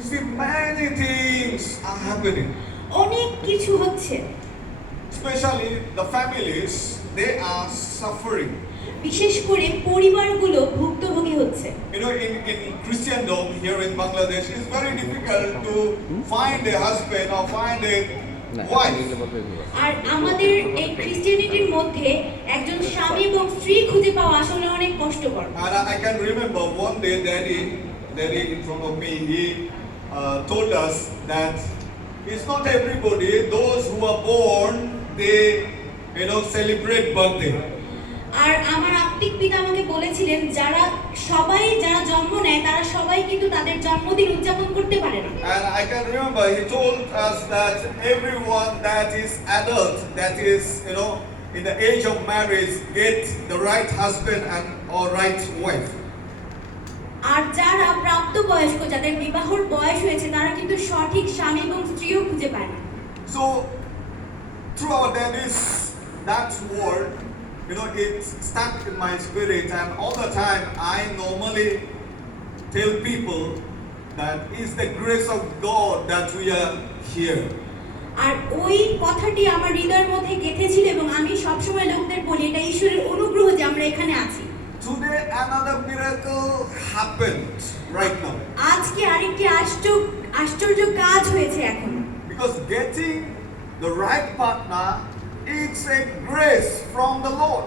You see, many things are happening. অনেক কিছু হচ্ছে, Especially the families, they are suffering. বিশেষ করে পরিবারগুলো ভুক্তভোগী হচ্ছে। You know, in Christendom here in Bangladesh, it's very difficult to find a husband or find a wife. আর আমাদের এই ক্রিশ্চিয়ানিটির মধ্যে একজন স্বামী এবং স্ত্রী খুঁজে পাওয়া আসলে অনেক কষ্টকর। And I can remember one day, Daddy in front of me, he told us that it's not everybody. Those who are born, they, celebrate birthday. আর আমার আত্মিক পিতা আমাকে বলেছিলেন যারা জন্ম নেয় তারা সবাই কিন্তু তাদের জন্মদিন উদযাপন করতে পারে না। And I can remember he told us that everyone that is adult, that is, in the age of marriage, get the right husband and or right wife. আর যারা প্রাপ্তবয়স্ক, যাদের বিবাহের বয়স হয়েছে, তারা কিন্তু সঠিক স্বামী এবং স্ত্রীও খুঁজে পায় না। So through our daddies, that word, it stuck in my spirit, and all the time I normally tell people that it's the grace of God that we are here. আর ওই কথাটি আমার হৃদয়ের মধ্যে গেঁথেছিল এবং আমি সবসময় লোকদের বলি এটা ঈশ্বরের অনুগ্রহ যে আমরা এখানে আছি। Today another miracle happened right now. আজকে আরেকটি আশ্চর্য কাজ হয়েছে এখন। Because getting the right partner is a grace from the Lord.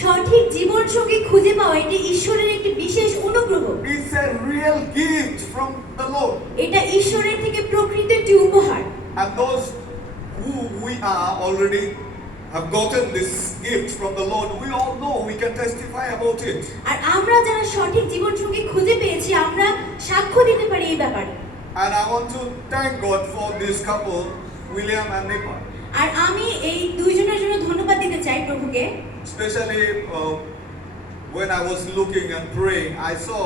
সঠিক জীবনসঙ্গী খুঁজে পাওয়া এটি ঈশ্বরের একটি বিশেষ অনুগ্রহ। It's a real gift from the Lord. এটা ঈশ্বরের থেকে প্রকৃত একটি উপহার। And those who we are already have gotten this gift from the Lord, we all know, we can testify about it. আর আমরা যারা সঠিক জীবনসঙ্গী খুঁজে পেয়েছি আমরা সাক্ষ্য দিতে পারি এই ব্যাপারে। And I want to thank God for this couple, William and Nipa. আর আমি এই দুইজনের জন্য ধন্যবাদ দিতে চাই প্রভুকে। Especially when I was looking and praying, I saw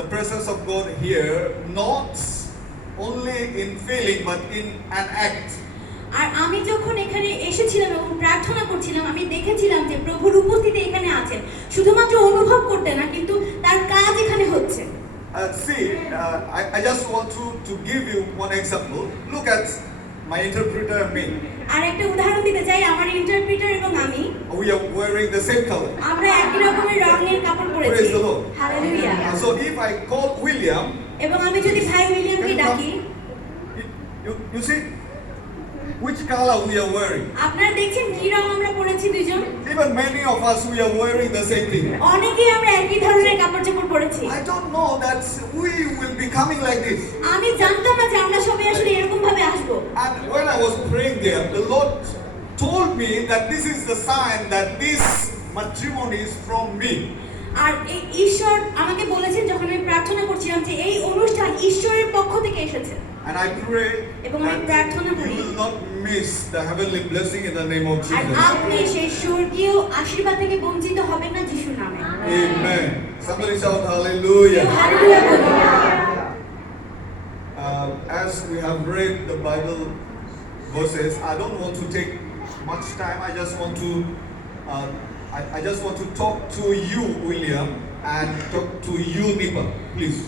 the presence of God here, not only in feeling but in an act. আর আমি যখন এখানে এসেছিলাম এবং প্রার্থনা করছিলাম আমি দেখেছিলাম যে প্রভুর উপস্থিতি এখানে আছেন, শুধুমাত্র অনুভব করতে না কিন্তু তার কাজ এখানে হচ্ছে। See, I just want to give you one example. Look at my interpreter and me. আর একটা উদাহরণ দিতে চাই, আমার ইন্টারপ্রিটার এবং আমি We are wearing the same color. আমরা একই রকমের রঙের কাপড় পরেছি। Praise the Lord. Hallelujah. And so if I call William, এবং আমি যদি ভাই উইলিয়ামকে ডাকি, you see which color we are wearing. আপনারা দেখছেন কি রং আমরা পরেছি দুইজন? Even many of us, we are wearing the same thing. অনেকেই আমরা একই ধরনের কাপড়-চোপড় পরেছি। I don't know that we will be coming like this. আমি জানতাম না যে আমরা সবাই আসলে এরকম ভাবে আসব। And when I was praying there, the Lord told me that this is the sign that this matrimony is from me. আর এই ঈশ্বর আমাকে বলেছেন যখন আমি প্রার্থনা করছিলাম যে এই অনুষ্ঠান ঈশ্বরের পক্ষ থেকে এসেছে। And I pray এবং আমি that প্রার্থনা you করি will not miss the heavenly blessing in the name of R Jesus. আপনি সেই স্বর্গীয় আশীর্বাদ থেকে বঞ্চিত হবেন না যিশুর নামে। Amen. Somebody shout hallelujah. Hallelujah বলুন। As we have read the Bible verses, I don't want to take much time. I just want to talk to you, William, and talk to you, Nipa. Please,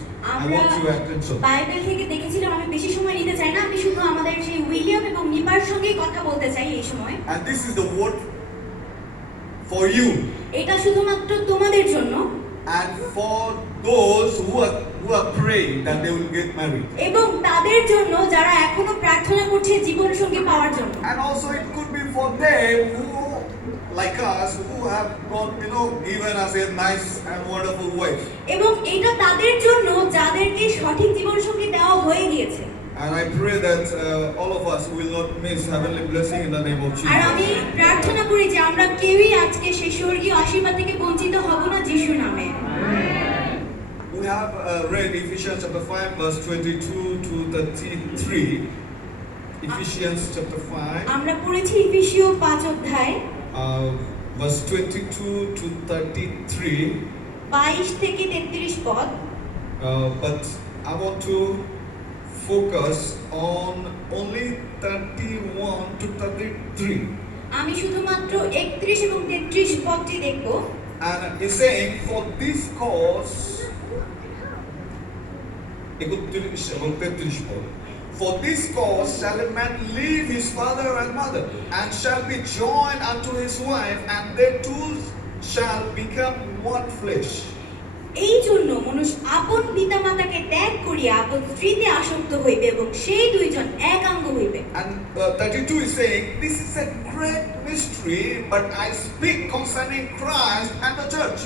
I want your attention. Bible থেকে দেখেছিলাম, আমি বেশি সময় নিতে চাই না, আমি শুধু আমাদের সেই উইলিয়াম এবং নিপার সঙ্গে কথা বলতে চাই এই সময়। And this is the word for you. এটা শুধুমাত্র তোমাদের জন্য And for those who are praying that they will get married. এবং তাদের জন্য যারা এখনো প্রার্থনা করছে জীবন সঙ্গী পাওয়ার জন্য। And also it could be for them who, like us, who have got, given us a nice and wonderful wife. এবং এটা তাদের জন্য যাদেরকে সঠিক জীবন সঙ্গী দেওয়া হয়ে গিয়েছে। And I pray that all of us will not miss heavenly blessing in the name of আর আমি Jesus. প্রার্থনা করি যে আমরা কেউই আজকে সেই স্বর্গীয় আশীর্বাদ থেকে বঞ্চিত হব না যিশুর নামে। We have read Ephesians chapter 5 verse 22 to 33. Ephesians chapter 5 আমরা পড়েছি এফেসীয় 5 অধ্যায় verse 22 to 33. 22 থেকে 33 পদ। But I want to focus on only 31 to 33. আমি শুধুমাত্র 31 এবং 33 পদটি দেখব। And he's saying, for this cause 31 এবং 33 পদ। For this cause shall a man leave his father and mother, and shall be joined unto his wife, and they two shall become one flesh. এই জন্য মনুষ্য আপন পিতামাতাকে ত্যাগ করিয়া আপন স্ত্রীতে আসক্ত হইবে এবং সেই দুইজন একাঙ্গ হইবে। And 32 is saying, this is a great mystery, but I speak concerning Christ and the church.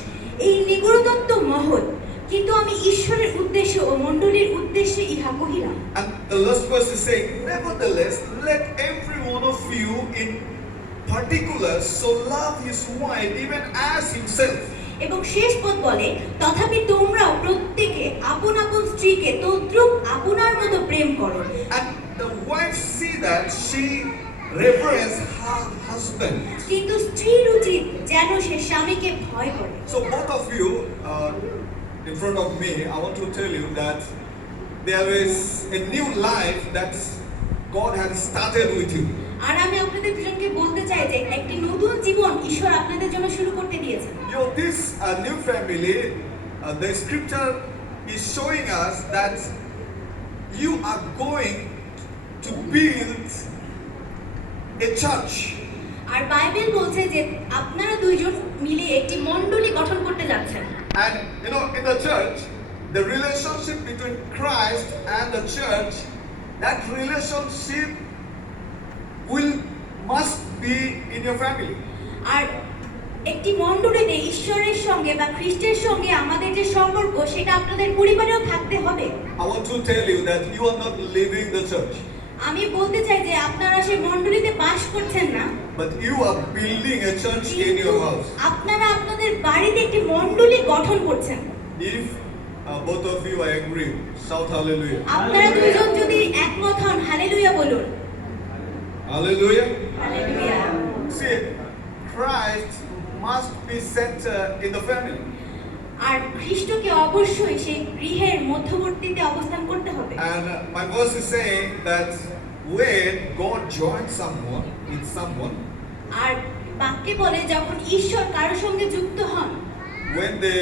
এই নিগূঢ় তত্ত্ব মহৎ, কিন্তু আমি ঈশ্বরের উদ্দেশ্য ও মণ্ডলীর উদ্দেশ্যে ইহা কহিলাম। And the last verse is saying, nevertheless, let every one of you in particular so love his wife even as himself. এবং শেষ পদ বলে, তথাপি তোমরাও প্রত্যেকে আপন আপন স্ত্রীকে তদ্রূপ আপনার মতো প্রেম করো। And the wife see that she reverence her husband. কিন্তু স্ত্রীর উচিত যেন সে স্বামীকে ভয় করে। So both of you in front of me, I want to tell you that there is a new life that God has started with you. আর আমি আপনাদের দুজনকে বলতে চাই যে একটি নতুন জীবন ঈশ্বর আপনাদের জন্য শুরু করতে দিয়েছেন। This new family, the scripture is showing us that you are going to build a church. আর বাইবেল বলছে যে আপনারা দুইজন মিলে একটি মণ্ডলী গঠন করতে যাচ্ছেন। And in the church, the relationship between Christ and the church, that relationship must be in your family. আর একটি মণ্ডলীতে ঈশ্বরের সঙ্গে বা খ্রিস্টের সঙ্গে আমাদের যে সম্পর্ক সেটা আপনাদের পরিবারেও থাকতে হবে। I want to tell you that you are not leaving the church, আমি বলতে চাই যে আপনারা সেই মণ্ডলীতে বাস করছেন না, but you are building a church in your house. আপনারা আপনাদের বাড়িতে একটি মণ্ডলী গঠন করছেন। If both of you I agree, shout hallelujah. আপনারা দুইজন যদি একমত হন, হালেলুয়া বলুন। Hallelujah. Hallelujah. See, Christ must be center in the family. আর খ্রিস্টকে অবশ্যই সেই গৃহের মধ্যবর্তীতে অবস্থান করতে হবে। And my verse is saying that when God joins someone with someone, আর বাক্যে বলে যখন ঈশ্বর কারোর সঙ্গে যুক্ত হন, when they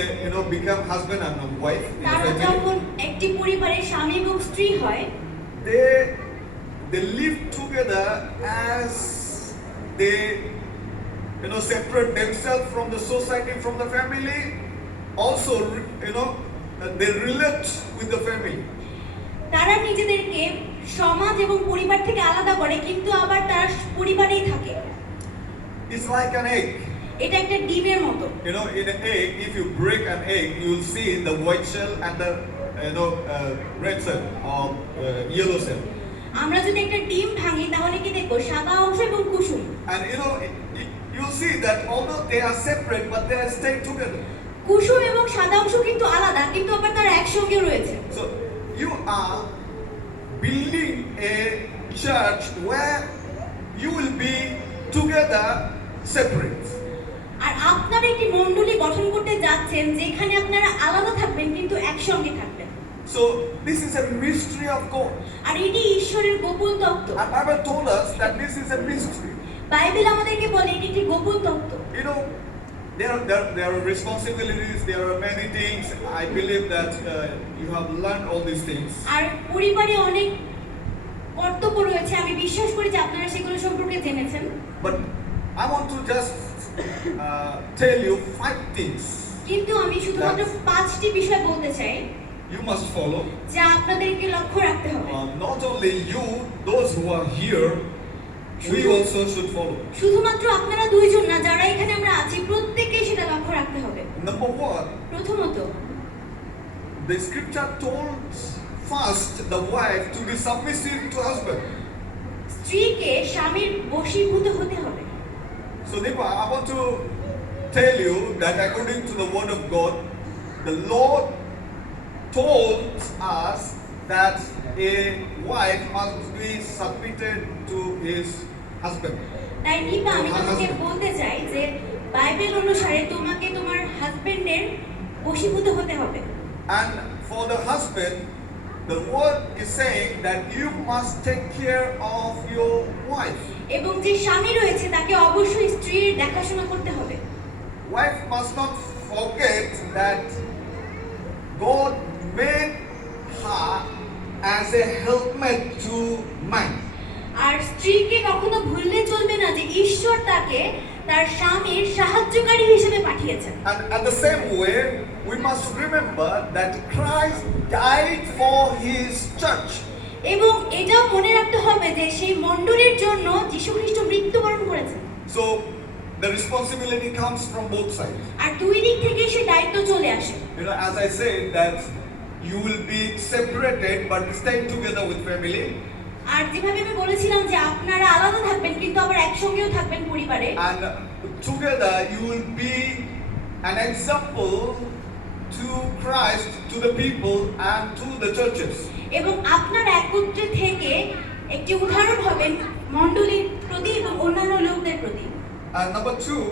become husband and wife in the তারা family, যখন একটি পরিবারের স্বামী এবং স্ত্রী হয়, they live together as they separate themselves from the society, from the family. Also, they relate with the family. তারা নিজেদেরকে সমাজ এবং পরিবার থেকে আলাদা করে, কিন্তু আবার তারা পরিবারেই থাকে। It's like an egg. এটা একটা ডিমের মতো। In an egg, if you break an egg, you will see the white shell and the red cell or yellow cell. আমরা যদি একটা ডিম ভাঙি তাহলে কি দেখব? সাদা অংশ এবং কুসুম। And you'll see that although they are separate, but they are staying together. কুসুম এবং সাদা অংশ কিন্তু আলাদা, কিন্তু আবার তারা একসঙ্গে রয়েছে। So you are building a church where you will be together, separate. আর আপনারা একটি মণ্ডলী গঠন করতে যাচ্ছেন যেখানে আপনারা আলাদা থাকবেন কিন্তু একসঙ্গে থাকবেন। So this is a mystery of God. আর এটি ঈশ্বরের গোপন তত্ত্ব। And Bible told us that this is a mystery. Bible আমাদেরকে বলে এটি একটি গোপন তত্ত্ব। There are responsibilities, there are many things. I believe that you have learned all these things. আর পরিবারে অনেক কর্তব্য রয়েছে, আমি বিশ্বাস করি যে আপনারা সেগুলো সম্পর্কে জেনেছেন। But I want to just tell you 5 things কিন্তু আমি শুধুমাত্র 5টি বিষয় বলতে চাই you must follow. যা আপনাদেরকে লক্ষ্য রাখতে হবে। Not only you, those who are here, we also should follow. শুধুমাত্র আপনারা দুইজন না, যারা এখানে আমরা আছি প্রত্যেককেই সেটা লক্ষ্য রাখতে হবে। Number 1, প্রথমত, the scripture told first the wife to be submissive to husband. স্ত্রীকে স্বামীর বশীভূত হতে হবে। So therefore, I want to tell you that according to the word of God, the Lord told us that a wife must be submitted to his husband. তাই দীপা, আমি তোমাকে বলতে চাই যে বাইবেল অনুসারে তোমাকে তোমার হাজবেন্ডের বশীভূত হতে হবে। And for the husband, the word is saying that you must take care of your wife. এবং যে স্বামী রয়েছে তাকে অবশ্যই স্ত্রীর দেখাশোনা করতে হবে। Wife must not forget that God made her as a helpmate to man. আর স্ত্রীকে কখনো ভুললে চলবে না যে ঈশ্বর তাকে তার স্বামীর সাহায্যকারী হিসেবে পাঠিয়েছেন। And at the same way, we must remember that Christ died for his church. এবং এটাও মনে রাখতে হবে যে সেই মণ্ডলীর জন্য যীশু খ্রিস্ট মৃত্যুবরণ করেছেন। So the responsibility comes from both sides. আর দুই দিক থেকে সে দায়িত্ব চলে আসে। You know, as I said, that you will be separated but staying together with family. আর যেভাবে আমি বলেছিলাম যে আপনারা আলাদা থাকবেন কিন্তু আবার একসঙ্গেও থাকবেন পরিবারে। And together you will be an example to Christ, to the people and to the churches. এবং আপনারা একত্রে থেকে একটি উদাহরণ হবেন মণ্ডলীর প্রতি এবং অন্যান্য লোকদের প্রতি। And number two,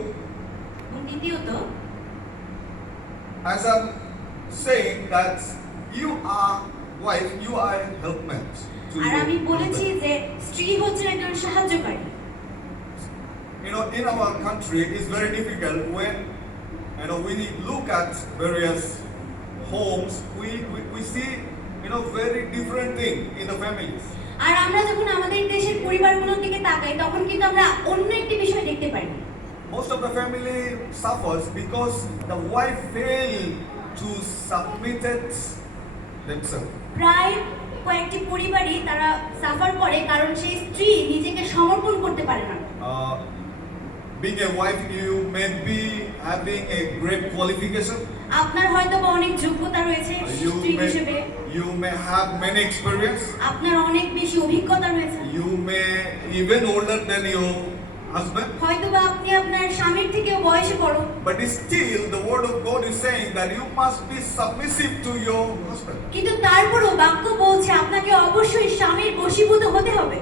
এবং দ্বিতীয়ত, as I'm saying that you are wife, you are a helpmate to আর আমি your বলেছি husband. যে স্ত্রী হচ্ছেন একজন সাহায্যকারী। You know, in our country, it's very difficult when we look at various homes. We see very different thing in the families. আর আমরা যখন আমাদের দেশের পরিবারগুলোর দিকে তাকাই তখন কিন্তু আমরা অন্য একটি বিষয় দেখতে পাই। Most of the family suffers because the wife failed to submit themselves. প্রায় কয়েকটি পরিবারই তারা সাফার করে কারণ সেই স্ত্রী নিজেকে সমর্পণ করতে পারে না। Being a wife, you may be having a great qualification. আপনার হয়তো বা অনেক যোগ্যতা রয়েছে স্ত্রী হিসেবে, You may have many experience. আপনার অনেক বেশি অভিজ্ঞতা রয়েছে, You may even older than your husband. হয়তো বা আপনি আপনার স্বামীর থেকেও বয়সে বড়, But still, the word of God is saying that you must be submissive to your husband. কিন্তু তারপরও বাক্য বলছে আপনাকে অবশ্যই স্বামীর বশীভূত হতে হবে।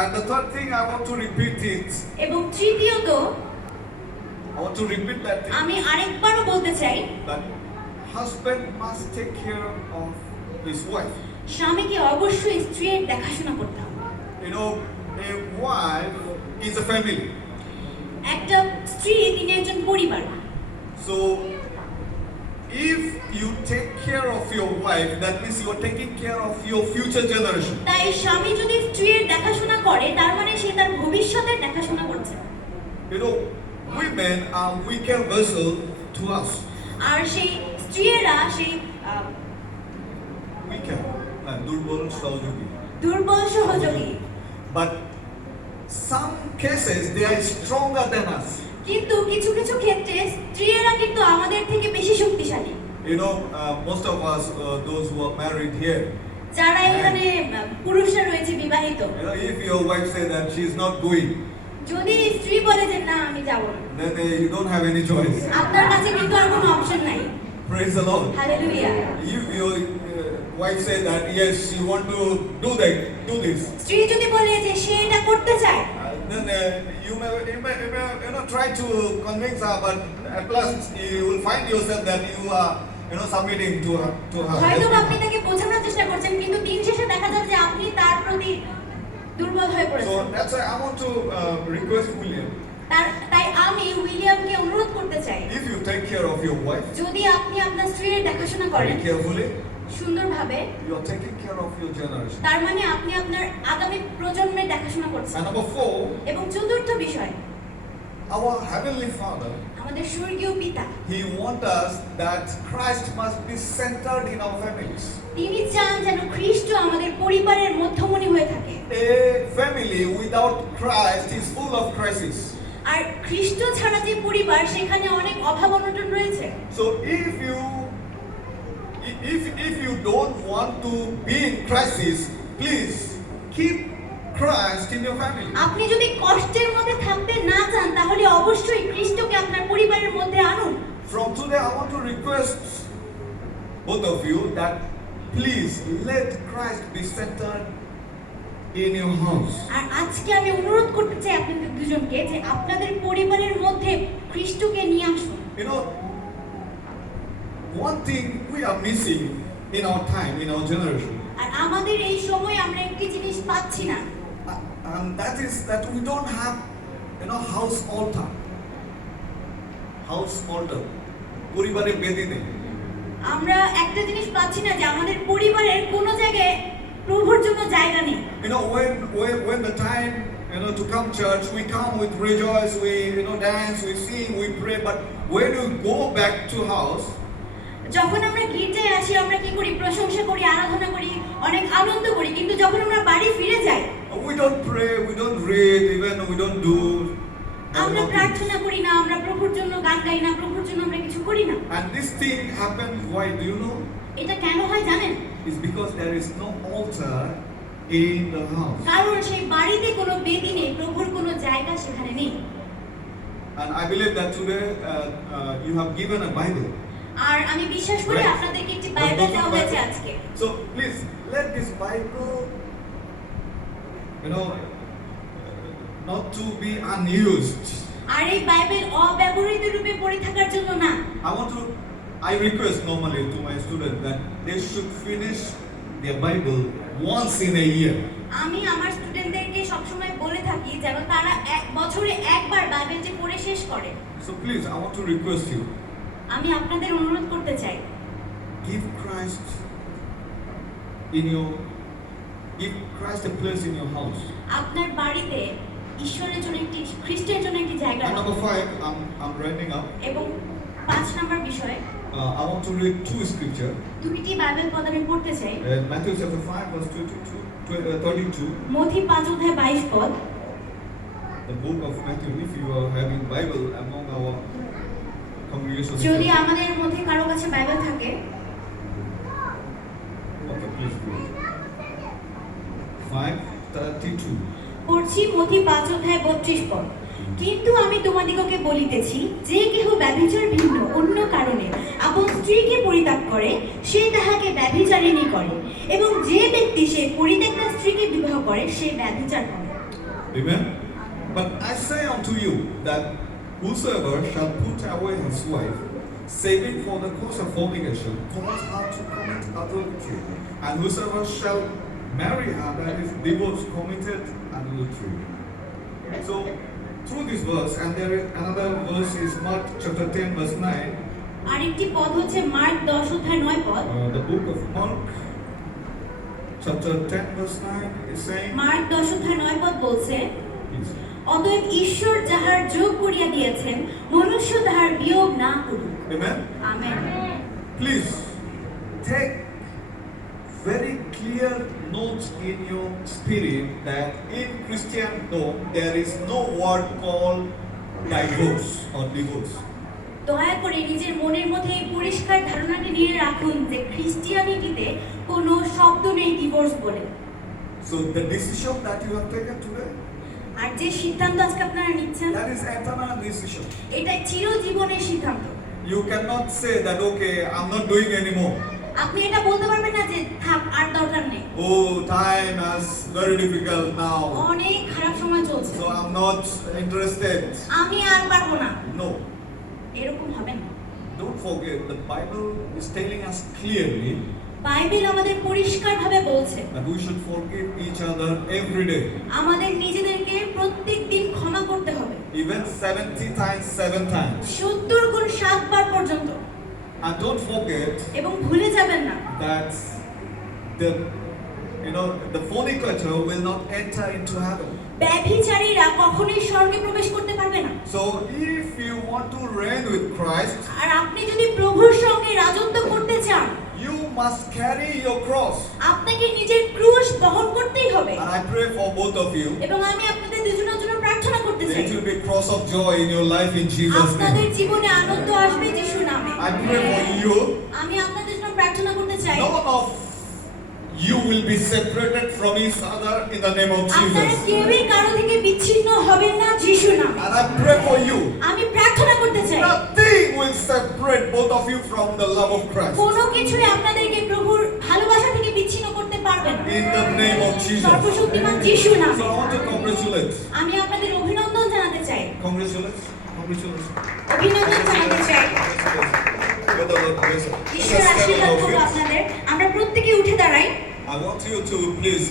And the third thing I want to repeat it. এবং তৃতীয়ত, I want to repeat that thing. আমি আরেকবারও বলতে চাই, That husband must take care of his wife. স্বামীকে অবশ্যই স্ত্রীর দেখাশোনা করতে হবে। You know, a wife is a family. একটা স্ত্রী তিনি একজন পরিবার। So, if you take care of your wife, that means you are taking care of your future generation. তাই স্বামী যদি স্ত্রীর দেখাশোনা করে তার মানে সে তার ভবিষ্যতের দেখাশোনা করছে। You know, women are weaker vessel to us. আর সেই স্ত্রীরা সেই Weaker, দুর্বল সহযোগী. দুর্বল সহযোগী, But some cases they are stronger than us. কিন্তু কিছু কিছু ক্ষেত্রে স্ত্রীরা কিন্তু আমাদের থেকে বেশি শক্তিশালী। You know, most of us, those who are married here, যারা এখানে পুরুষরা রয়েছে বিবাহিত, you know, if your wife say that she is not going, যদি স্ত্রী বলে যে না আমি যাব না, then you don't have any choice. আপনার কাছে কিন্তু আর কোনো অপশন নাই। Praise the Lord. Hallelujah. If your wife say that yes, she want to do this, স্ত্রী যদি বলে যে সে এটা করতে চায়, then you may try to convince her, but at last you will find yourself that you are submitting to her. হয়তো বা আপনি তাকে বোঝানোর চেষ্টা করছেন কিন্তু দিন শেষে দেখা যাবে যে আপনি তার প্রতি দুর্বল হয়ে So পড়েছেন। that's why I want to request William. তাই আমি উইলিয়ামকে অনুরোধ করতে চাই, If you take care of your wife যদি আপনি আপনার স্ত্রীর দেখাশোনা very করেন carefully, সুন্দরভাবে, you are taking care of your generation. তার মানে আপনি আপনার আগামী প্রজন্মের দেখাশোনা করছেন। And number 4, এবং চতুর্থ বিষয়, our heavenly Father, আমাদের স্বর্গীয় পিতা He wants us that Christ must be centered in our families. তিনি চান যেন খ্রিস্ট আমাদের পরিবারের মধ্যমণি হয়ে থাকে। A family without Christ is full of crisis. আর খ্রিস্ট ছাড়া যে পরিবার সেখানে অনেক অভাব অনটন রয়েছে। So if you don't want to be in crisis, please keep Christ in your family. আপনি যদি কষ্টের মধ্যে থাকতে না চান তাহলে অবশ্যই খ্রিস্টকে আপনার পরিবারের মধ্যে আনুন। From today, I want to request both of you that please let Christ be centered in your house. আর আজকে আমি অনুরোধ করতে চাই আপনাদের দুজনকে যে আপনাদের পরিবারের মধ্যে খ্রিস্টকে নিয়ে আসুন। You know, one thing we are missing in our time, in our generation, আর আমাদের এই সময় আমরা একটি জিনিস পাচ্ছি না, and that is that we don't have, house altar. House altar. পরিবারে বেদি নেই। আমরা একটা জিনিস পাচ্ছি না যে আমাদের পরিবারের কোনো জায়গায় প্রভুর জন্য জায়গা নেই। You know, when the time, to come church, we come with rejoice, we, dance, we sing, we pray, but when you go back to house, যখন আমরা গির্জায় আসি আমরা কি করি? প্রশংসা করি, আরাধনা করি, অনেক আনন্দ করি, কিন্তু যখন আমরা বাড়ি ফিরে যাই we don't pray, we don't read, even we don't do. আমরা nothing. প্রার্থনা করি না, আমরা প্রভুর জন্য গান গাই না, প্রভুর জন্য আমরা কিছু করি না। And this thing happened, why do you know? এটা কেন হয় জানেন? It's because there is no altar in the house. কারণ সেই বাড়িতে কোনো বেদি নেই, প্রভুর কোনো জায়গা সেখানে নেই। And I believe that today you have given a Bible. আর আমি বিশ্বাস করি Right. আপনাদেরকে একটি বাইবেল দেওয়া হয়েছে আজকে। So please let this Bible, not to be unused. আর এই বাইবেল অব্যবহৃত রূপে পড়ে থাকার জন্য না। I request normally to my students that they should finish their Bible once in a year. আমি আমার স্টুডেন্টদেরকে সবসময় বলে থাকি যেন তারা বছরে একবার বাইবেলটি পড়ে শেষ করে। So please, I want to request you, আমি আপনাদের অনুরোধ করতে চাই, give Christ a place in your house. আপনার বাড়িতে ঈশ্বরের জন্য একটি, খ্রিস্টের জন্য একটি জায়গা And রাখুন। number 5, I'm writing up. এবং 5 নম্বর বিষয়, I want to read two scripture. দুইটি বাইবেল পদ আমি পড়তে চাই। Matthew chapter 5 verse 32. মথি 5 অধ্যায় 22 পদ। The book of Matthew, if you are having Bible among our congregation. যদি আমাদের মধ্যে কারো কাছে বাইবেল থাকে, Okay, please read. 5:32. পড়ছি মথি 5 অধ্যায় 32 পদ। কিন্তু আমি তোমাদিগকে বলিতেছি, যে কেহ ব্যভিচার ভিন্ন অন্য কারণে আপন স্ত্রীকে পরিত্যাগ করে, সে তাহাকে ব্যভিচারিণী করে, এবং যে ব্যক্তি সে পরিত্যক্তা স্ত্রীকে বিবাহ করে, সে ব্যভিচার করে। Amen. But I say unto you that whosoever shall put away his wife, saving for the cause of fornication, cause her to commit adultery, and whosoever shall marry her that is divorced committed adultery. So through this verse, and there is another verse is Mark chapter 10 verse 9. আরেকটি পদ হচ্ছে mark 10 অধ্যায় 9 পদ। The book of Mark chapter 10 verse 9 is saying, mark 10 অধ্যায় 9 পদ বলছে, please. অতএব ঈশ্বর যাহার যোগ করিয়া দিয়েছেন, মনুষ্য তাহার বিয়োগ না করুক। Amen. Amen. Please take very clear notes in your spirit that in Christendom there is no word called divorce or divorce. দয়া করে নিজের মনের মধ্যে এই পরিষ্কার ধারণাটি নিয়ে রাখুন যে খ্রিস্টিয়ানিটিতে কোনো শব্দ নেই ডিভোর্স বলে। So the decision that you have taken today, আর যে সিদ্ধান্ত আজকে আপনারা নিচ্ছেন, that is eternal decision. এটা চিরজীবনের সিদ্ধান্ত। You cannot say that, okay, I'm not doing anymore. আপনি এটা বলতে পারবেন না যে থাক আর দরকার নেই, Oh, time is very difficult now, অনেক খারাপ সময় চলছে, so I'm not interested. আমি আর পারবো না। No, এরকম হবে না। don't forget, the Bible is telling us clearly Bible আমাদের পরিষ্কারভাবে বলছে that we should forgive each other every day. আমাদের নিজেদেরকে প্রত্যেক দিন ক্ষমা করতে হবে, Even 70 times, 7 times. 70 গুণ 7 বার পর্যন্ত। And don't forget এবং ভুলে যাবেন না that the fornicator will not enter into heaven. ব্যভিচারীরা কখনোই স্বর্গে প্রবেশ করতে পারবে না। So if you want to reign with Christ, আর আপনি যদি প্রভুর সঙ্গে রাজত্ব করতে চান, you must carry your cross. আপনাকে নিজের ক্রুশ বহন করতেই হবে। And I pray for both of you. এবং আমি আপনাদের দুজনের জন্য প্রার্থনা করতে চাই, It will be cross of joy in your life in Jesus' আপনাদের name. জীবনে আনন্দ আসবে যিশুর নামে। I pray for you. আমি আপনাদের জন্য প্রার্থনা করতে চাই, None of you will be separated from each other in the name of আপনারা Jesus. কেউই কারো থেকে বিচ্ছিন্ন হবেন না যিশুর নামে। And I pray for you. আমি প্রার্থনা করতে চাই, Nothing will separate both of you from the love of Christ. কোনো কিছুই আপনাদেরকে প্রভুর ভালোবাসা থেকে বিচ্ছিন্ন করতে পারবে না, In the name of Jesus. সর্বশক্তিমান যিশুর নামে। So I want to congratulate. আমি আপনাদের অভিনন্দন জানাতে চাই, Congratulations. Congratulations. অভিনন্দন জানাতে চাই। May the Lord bless you. ঈশ্বর Just stand আশীর্বাদ on your করুন feet. আপনাদের। আমরা প্রত্যেকে উঠে দাঁড়াই। I want you to please